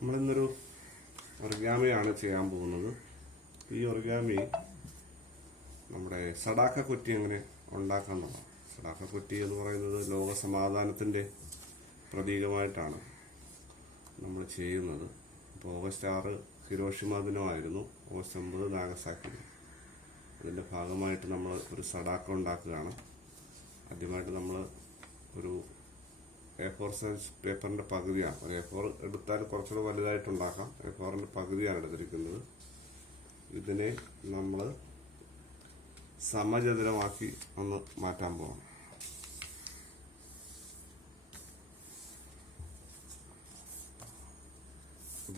നമ്മളിന്നൊരു ഒറിഗാമിയാണ് ചെയ്യാൻ പോകുന്നത്. ഈ ഒറിഗാമി നമ്മുടെ സഡാക്ക കുറ്റി എങ്ങനെ ഉണ്ടാക്കാമെന്നുള്ളതാണ്. സഡാക്ക കുറ്റി എന്ന് പറയുന്നത് ലോക സമാധാനത്തിൻ്റെ പ്രതീകമായിട്ടാണ് നമ്മൾ ചെയ്യുന്നത്. ഇപ്പോൾ ഓഗസ്റ്റ് 6 ഹിരോഷിമ ദിനമായിരുന്നു, ഓഗസ്റ്റ് 9 നാഗസാക്കി. അതിൻ്റെ ഭാഗമായിട്ട് നമ്മൾ ഒരു സഡാക്ക ഉണ്ടാക്കുകയാണ്. ആദ്യമായിട്ട് നമ്മൾ ഒരു A4 സൈസ് പേപ്പറിൻ്റെ പകുതിയാണ്. ഒരു A4 എടുത്താൽ കുറച്ചുകൂടെ വലുതായിട്ട് ഉണ്ടാക്കാം. A4ൻ്റെ പകുതിയാണ് എടുത്തിരിക്കുന്നത്. ഇതിനെ നമ്മൾ സമചതുരമാക്കി ഒന്ന് മാറ്റാൻ പോകണം.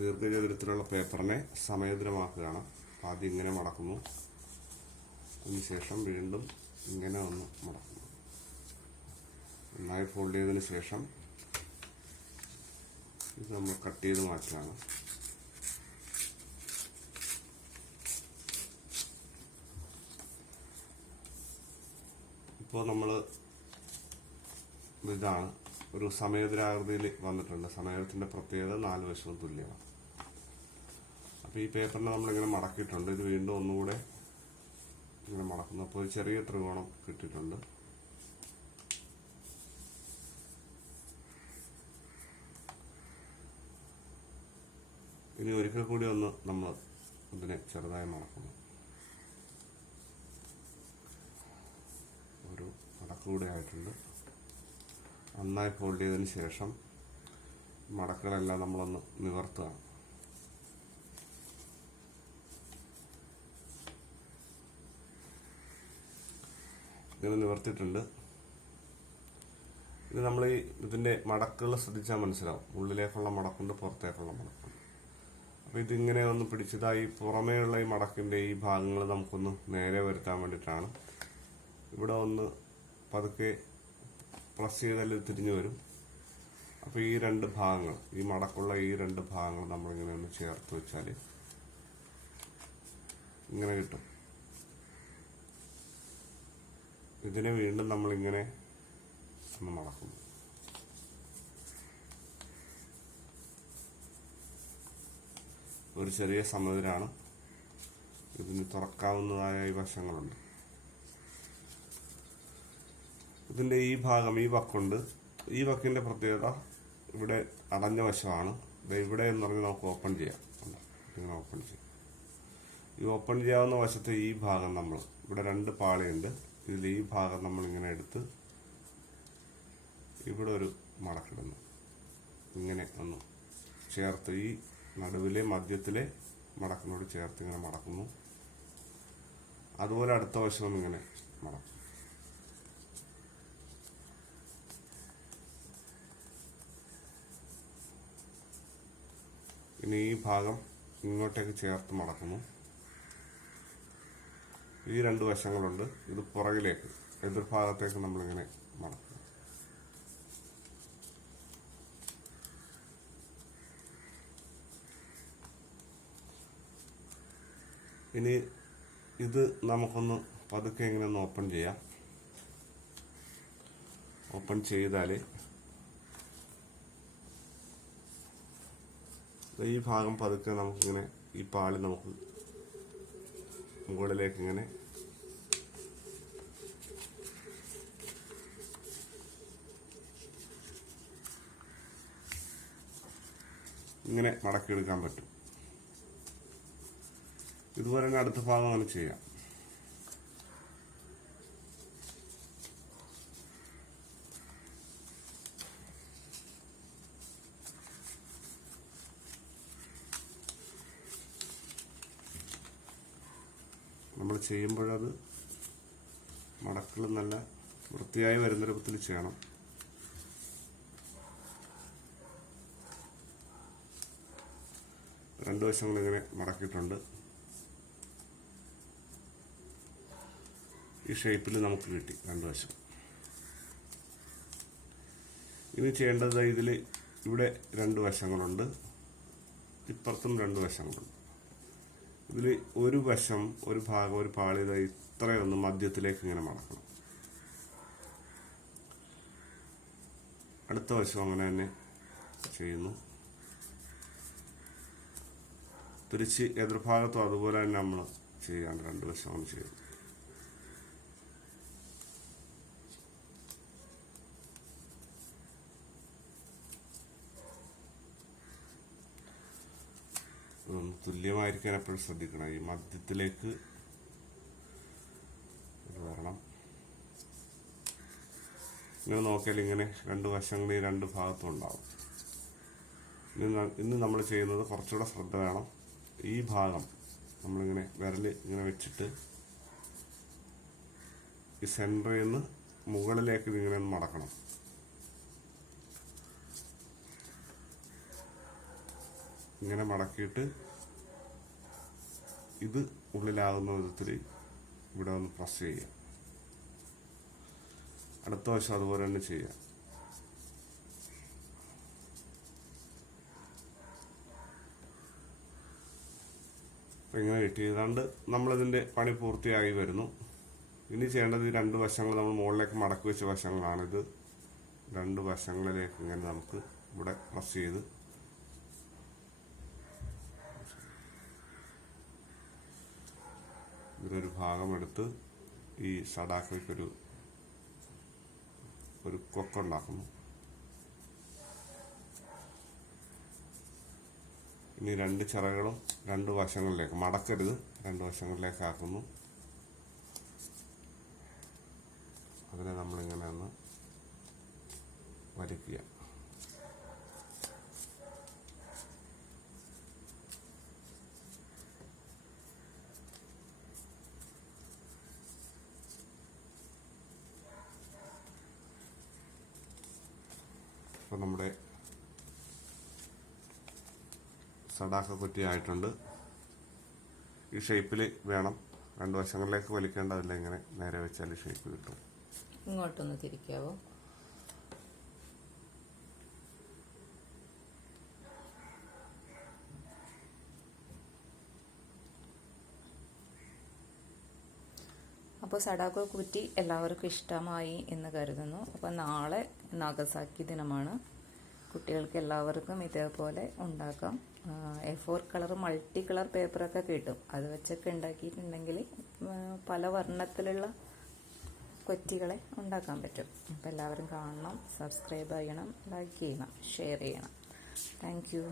ദീർഘചതുരത്തിലുള്ള പേപ്പറിനെ സമചതുരമാക്കുകയാണ്. ആദ്യം ഇങ്ങനെ മടക്കുന്നു, അതിനുശേഷം വീണ്ടും ഇങ്ങനെ ഒന്ന് മടക്കുന്നു. നന്നായി ഫോൾഡ് ചെയ്തതിന് ശേഷം ഇത് നമ്മൾ കട്ട് ചെയ്ത് മാറ്റുകയാണ്. ഇപ്പോൾ നമ്മൾ ഇതാണ് ഒരു സമചതുരാകൃതിയിൽ വന്നിട്ടുണ്ട്. സമചതുരത്തിൻ്റെ പ്രത്യേകത 4 വശവും തുല്യമാണ്. അപ്പോൾ ഈ പേപ്പറിനെ നമ്മളിങ്ങനെ മടക്കിയിട്ടുണ്ട്. ഇത് വീണ്ടും ഒന്നുകൂടെ ഇങ്ങനെ മടക്കുന്നു. അപ്പോൾ ചെറിയ ത്രികോണം കിട്ടിയിട്ടുണ്ട്. ഇനി ഒരിക്കൽ കൂടി ഒന്ന് നമ്മൾ ഇതിനെ ചെറുതായി മടക്കുന്നു. ഒരു മടക്കുകൂടെ ആയിട്ടുണ്ട്. നന്നായി ഫോൾഡ് ചെയ്തതിന് ശേഷം മടക്കുകളെല്ലാം നമ്മളൊന്ന് നിവർത്തുകയാണ്. ഇങ്ങനെ നിവർത്തിയിട്ടുണ്ട്. ഇത് നമ്മൾ ഇതിൻ്റെ മടക്കുകൾ ശ്രദ്ധിച്ചാൽ മനസ്സിലാവും. ഉള്ളിലേക്കുള്ള മടക്കുണ്ട്, പുറത്തേക്കുള്ള മടക്കുണ്ട്. അപ്പോൾ ഇതിങ്ങനെ ഒന്ന് പിടിച്ചതായി പുറമേയുള്ള ഈ മടക്കിൻ്റെ ഈ ഭാഗങ്ങൾ നമുക്കൊന്ന് നേരെ വരുത്താൻ വേണ്ടിയിട്ടാണ്. ഇവിടെ ഒന്ന് പതുക്കെ പ്രസ് ചെയ്താൽ ഇത് തിരിഞ്ഞു വരും. അപ്പോൾ ഈ 2 ഭാഗങ്ങൾ, ഈ മടക്കുള്ള ഈ 2 ഭാഗങ്ങൾ നമ്മളിങ്ങനെ ഒന്ന് ചേർത്ത് വെച്ചാൽ ഇങ്ങനെ കിട്ടും. ഇതിനെ വീണ്ടും നമ്മളിങ്ങനെ ഒന്ന് മടക്കുന്നു. ഒരു ചെറിയ സമചതുരാണ്. ഇതിന് തുറക്കാവുന്നതായ ഈ വശങ്ങളുണ്ട്. ഇതിൻ്റെ ഈ ഭാഗം, ഈ വക്കുണ്ട്. ഈ വക്കിൻ്റെ പ്രത്യേകത ഇവിടെ അടഞ്ഞ വശമാണ്. ഇവിടെ എന്ന് പറഞ്ഞാൽ നമുക്ക് ഓപ്പൺ ചെയ്യാം. ഇങ്ങനെ ഓപ്പൺ ചെയ്യാം. ഈ ഓപ്പൺ ചെയ്യാവുന്ന വശത്തെ ഈ ഭാഗം നമ്മൾ ഇവിടെ 2 പാളിയുണ്ട്. ഇതിൽ ഈ ഭാഗം നമ്മളിങ്ങനെ എടുത്ത് ഇവിടെ ഒരു മടക്കിടുന്നു. ഇങ്ങനെ ഒന്ന് ചേർത്ത് ഈ നടുവിലെ മധ്യത്തിലെ മടക്കിനോട് ചേർത്ത് ഇങ്ങനെ മടക്കുന്നു. അതുപോലെ അടുത്ത വശവും ഇങ്ങനെ മടക്കും. ഇനി ഈ ഭാഗം ഇങ്ങോട്ടേക്ക് ചേർത്ത് മടക്കുന്നു. ഈ 2 വശങ്ങളുണ്ട്. ഇത് പുറകിലേക്ക്, എതിർഭാഗത്തേക്ക് നമ്മളിങ്ങനെ മടക്കും. ഇനി ഇത് നമുക്കൊന്ന് പതുക്കെ ഇങ്ങനെ ഒന്ന് ഓപ്പൺ ചെയ്യാം. ഓപ്പൺ ചെയ്താൽ ഈ ഭാഗം പതുക്കെ നമുക്കിങ്ങനെ ഈ പാളി നമുക്ക് മുകളിലേക്ക് ഇങ്ങനെ മടക്കിയെടുക്കാൻ പറ്റും. ഇതുപോലെ തന്നെ അടുത്ത ഭാഗം അങ്ങനെ ചെയ്യാം. നമ്മൾ ചെയ്യുമ്പോഴത് മടക്കുകൾ നല്ല വൃത്തിയായി വരുന്ന രൂപത്തിൽ ചെയ്യണം. രണ്ട് വശങ്ങൾ ഇങ്ങനെ മടക്കിയിട്ടുണ്ട്. ഈ ഷേപ്പിൽ നമുക്ക് കിട്ടി 2 വശം. ഇനി ചെയ്യേണ്ടത് ഇവിടെ 2 വശങ്ങളുണ്ട്, ഇപ്പുറത്തും 2 വശങ്ങളുണ്ട്. ഇതിൽ ഒരു വശം, ഒരു ഭാഗം, ഒരു പാളി ഇത്രയൊന്ന് മധ്യത്തിലേക്ക് ഇങ്ങനെ മടക്കണം. അടുത്ത വശം അങ്ങനെ തന്നെ ചെയ്യുന്നു. തിരിച്ച് എതിർഭാഗത്തും അതുപോലെ തന്നെ നമ്മൾ ചെയ്യാണ്ട് 2 വശവും ചെയ്യും. തുല്യമായിരിക്കാൻ എപ്പോഴും ശ്രദ്ധിക്കണം. ഈ മധ്യത്തിലേക്ക് വരണം. ഇങ്ങനെ നോക്കിയാൽ ഇങ്ങനെ 2 വശങ്ങൾ ഈ 2 ഭാഗത്തും ഉണ്ടാവും. ഇന്ന് നമ്മൾ ചെയ്യുന്നത് കുറച്ചുകൂടെ ശ്രദ്ധ വേണം. ഈ ഭാഗം നമ്മളിങ്ങനെ വിരൽ ഇങ്ങനെ വെച്ചിട്ട് ഈ സെൻറ്ററിൽ നിന്ന് മുകളിലേക്ക് ഇതിങ്ങനെ ഒന്ന് മടക്കണം. ഇങ്ങനെ മടക്കിയിട്ട് ഇത് ഉള്ളിലാകുന്ന വിധത്തിൽ ഇവിടെ ഒന്ന് പ്രസ് ചെയ്യുക. അടുത്ത വശം അതുപോലെ തന്നെ ചെയ്യുക. ഇങ്ങനെ കിട്ടി. ഏതാണ്ട് നമ്മളിതിൻ്റെ പണി പൂർത്തിയായി വരുന്നു. ഇനി ചെയ്യേണ്ടത് ഈ 2 വശങ്ങൾ നമ്മൾ മുകളിലേക്ക് മടക്കി വെച്ച വശങ്ങളാണിത്. 2 വശങ്ങളിലേക്ക് ഇങ്ങനെ നമുക്ക് ഇവിടെ പ്രസ് ചെയ്ത് ഇതിലൊരു ഭാഗം എടുത്ത് ഈ സടാക്കയ്ക്കൊരു കൊക്കുണ്ടാക്കുന്നു. ഇനി 2 ചിറകുകളും 2 വശങ്ങളിലേക്ക് മടക്കരുത്, 2 വശങ്ങളിലേക്ക് ആക്കുന്നു. അതിനെ നമ്മളിങ്ങനെ ഒന്ന് വലിക്കുക. അപ്പോൾ നമ്മുടെ സടാക്ക കുറ്റി ആയിട്ടുണ്ട്. ഈ ഷേപ്പിൽ വേണം. 2 വശങ്ങളിലേക്ക് വലിക്കേണ്ടതില്ല. ഇങ്ങനെ നേരെ വെച്ചാൽ ഷേപ്പ് കിട്ടും. ഇങ്ങോട്ടൊന്ന് തിരിക്കാവോ? അപ്പോൾ സടാക്കോ കുറ്റി എല്ലാവർക്കും ഇഷ്ടമായി എന്ന് കരുതുന്നു. അപ്പോൾ നാളെ നാഗസാക്കി ദിനമാണ്. കുട്ടികൾക്ക് എല്ലാവർക്കും ഇതേപോലെ ഉണ്ടാക്കാം. A4 കളർ മൾട്ടി കളർ പേപ്പറൊക്കെ കിട്ടും. അത് വെച്ചൊക്കെ ഉണ്ടാക്കിയിട്ടുണ്ടെങ്കിൽ പല വർണ്ണത്തിലുള്ള കൊറ്റികളെ ഉണ്ടാക്കാൻ പറ്റും. അപ്പോൾ എല്ലാവരും കാണണം, സബ്സ്ക്രൈബ് ചെയ്യണം, ലൈക്ക് ചെയ്യണം, ഷെയർ ചെയ്യണം. Thank you.